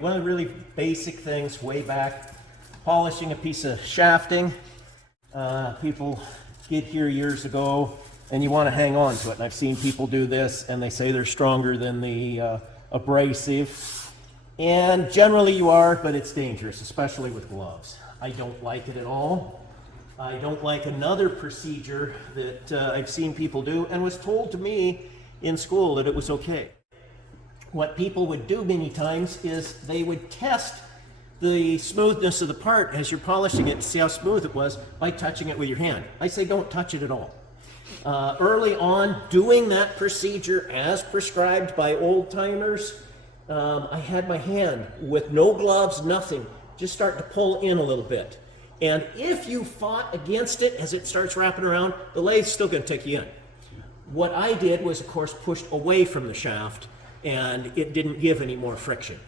One of the really basic things way back, polishing a piece of shafting. People get here years ago and you want to hang on to it. And I've seen people do this and they say they're stronger than the abrasive. And generally you are, but it's dangerous, especially with gloves. I don't like it at all. I don't like another procedure that I've seen people do and was told to me in school that it was okay. What people would do many times is they would test the smoothness of the part as you're polishing it to see how smooth it was by touching it with your hand. I say don't touch it at all. Early on, doing that procedure as prescribed by old timers, I had my hand with no gloves, nothing, just starting to pull in a little bit. And if you fought against it as it starts wrapping around, the lathe's still going to take you in. What I did was, of course, pushed away from the shaft, and it didn't give any more friction.